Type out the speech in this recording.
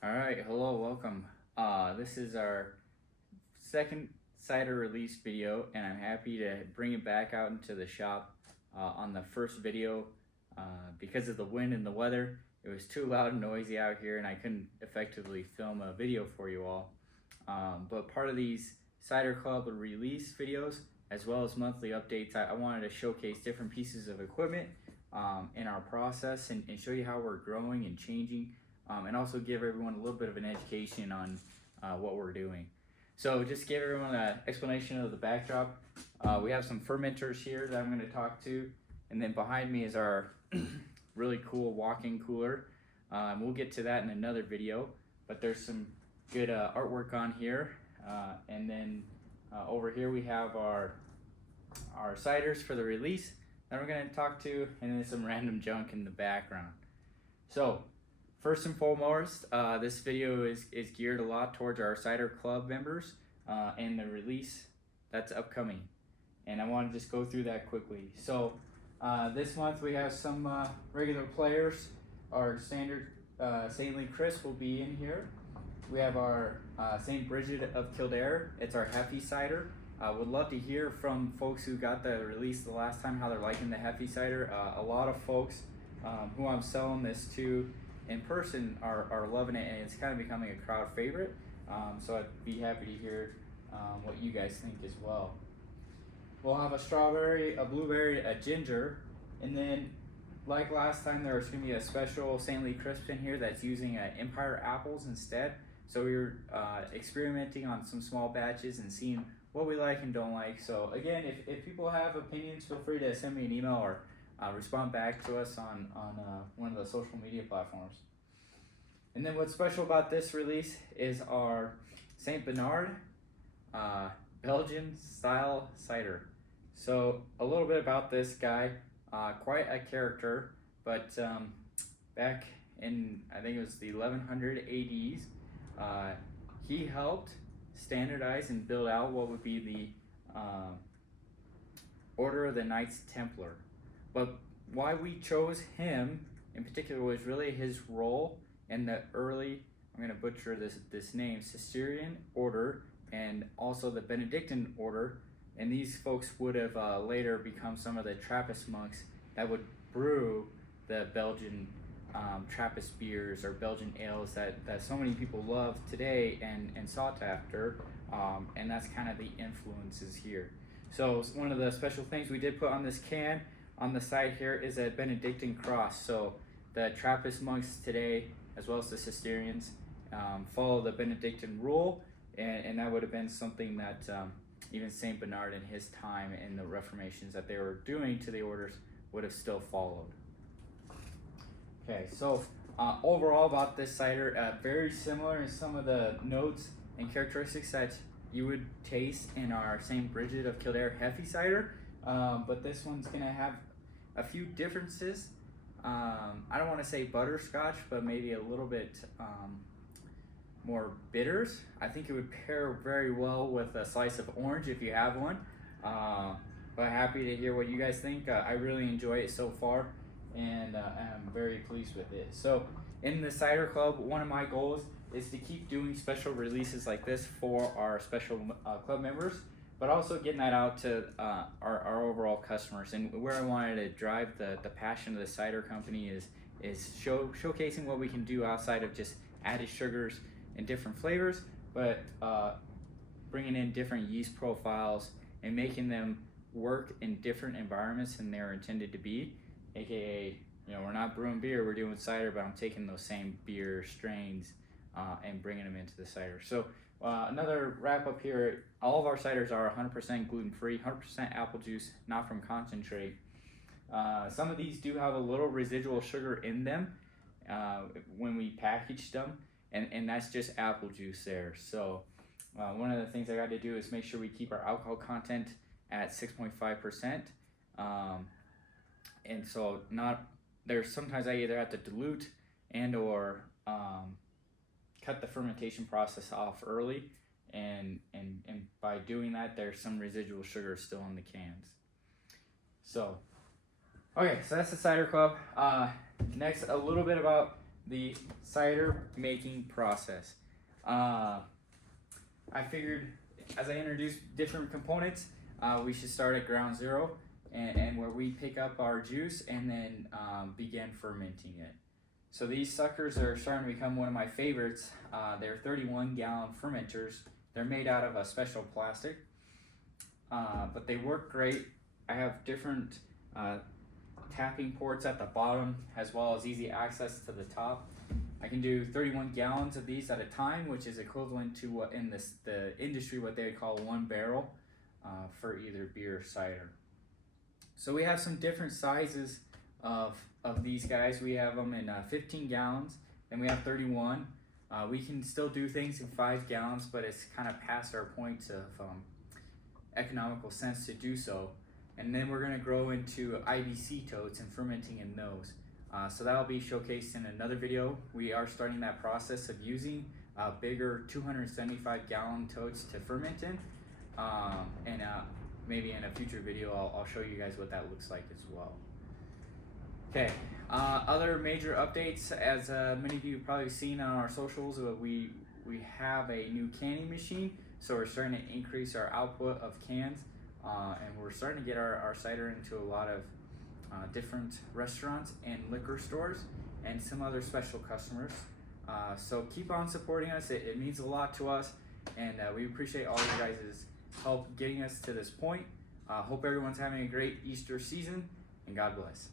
All right, hello, welcome. This is our second cider release video, and I'm happy to bring it back out into the shop. On the first video, because of the wind and the weather, it was too loud and noisy out here, and I couldn't effectively film a video for you all. But part of these Cider Club release videos, as well as monthly updates, I wanted to showcase different pieces of equipment in our process and show you how we're growing and changing, and also give everyone a little bit of an education on what we're doing. So just give everyone an explanation of the backdrop. We have some fermenters here that I'm going to talk to, and then behind me is our really cool walk-in cooler. We'll get to that in another video, but there's some good artwork on here, and then over here we have our ciders for the release that we're going to talk to, and then some random junk in the background. So first and foremost, this video is geared a lot towards our Cider Club members and the release that's upcoming. And I want to just go through that quickly. So this month we have some regular players. Our standard Saintly Chris will be in here. We have our St. Bridget of Kildare. It's our Heffy cider. Would love to hear from folks who got the release the last time, how they're liking the Heffy cider. A lot of folks who I'm selling this to in person are loving it, and it's kind of becoming a crowd favorite. So I'd be happy to hear what you guys think as well. We'll have a strawberry, a blueberry, a ginger, and then like last time, there's going to be a special Saintly Crisp in here that's using Empire apples instead. So we were experimenting on some small batches and seeing what we like and don't like. So again, if people have opinions, feel free to send me an email or respond back to us on one of the social media platforms. And then what's special about this release is our St. Bernard Belgian style cider. So a little bit about this guy, quite a character, but back in, I think it was the 1100 ADs, he helped standardize and build out what would be the Order of the Knights Templar. But why we chose him in particular was really his role in the early, I'm going to butcher this name, Cistercian order, and also the Benedictine order. And these folks would have later become some of the Trappist monks that would brew the Belgian Trappist beers or Belgian ales that so many people love today and sought after, and that's kind of the influences here. So one of the special things we did put on this can on the side here is a Benedictine cross. So the Trappist monks today, as well as the Cistercians, follow the Benedictine rule, and that would have been something that even St. Bernard in his time in the Reformations that they were doing to the orders would have still followed. Okay, so overall about this cider, very similar in some of the notes and characteristics that you would taste in our St. Bridget of Kildare Heffy cider, but this one's gonna have a few differences. I don't want to say butterscotch, but maybe a little bit more bitters. I think it would pair very well with a slice of orange if you have one. But happy to hear what you guys think. I really enjoy it so far, and I'm very pleased with it. So in the Cider Club, one of my goals is to keep doing special releases like this for our special club members, but also getting that out to our overall customers. And where I wanted to drive the passion of the cider company is showcasing what we can do outside of just added sugars and different flavors, but bringing in different yeast profiles and making them work in different environments than they're intended to be. AKA, we're not brewing beer, we're doing cider, but I'm taking those same beer strains and bringing them into the cider. So another wrap up here, all of our ciders are 100% gluten-free, 100% apple juice, not from concentrate. Some of these do have a little residual sugar in them when we packaged them, and that's just apple juice there. So one of the things I got to do is make sure we keep our alcohol content at 6.5%. And so there's sometimes I either have to dilute and or cut the fermentation process off early, and by doing that, there's some residual sugar still in the cans. So okay, so that's the Cider Club. Next, a little bit about the cider making process. I figured as I introduce different components, we should start at ground zero and where we pick up our juice and then begin fermenting it. So these suckers are starting to become one of my favorites. They're 31-gallon fermenters. They're made out of a special plastic, but they work great. I have different tapping ports at the bottom as well as easy access to the top. I can do 31 gallons of these at a time, which is equivalent to what in the industry what they would call 1 barrel for either beer or cider. So we have some different sizes of these guys. We have them in 15 gallons, then we have 31. We can still do things in 5 gallons, but it's kind of past our point of economical sense to do so. And then we're going to grow into IBC totes and fermenting in those. So that'll be showcased in another video. We are starting that process of using bigger 275-gallon totes to ferment in. And maybe in a future video I'll show you guys what that looks like as well. Okay, other major updates, as many of you have probably seen on our socials, we have a new canning machine, so we're starting to increase our output of cans, and we're starting to get our cider into a lot of different restaurants and liquor stores and some other special customers. So keep on supporting us, it means a lot to us, and we appreciate all you guys' help getting us to this point. Hope everyone's having a great Easter season, and God bless.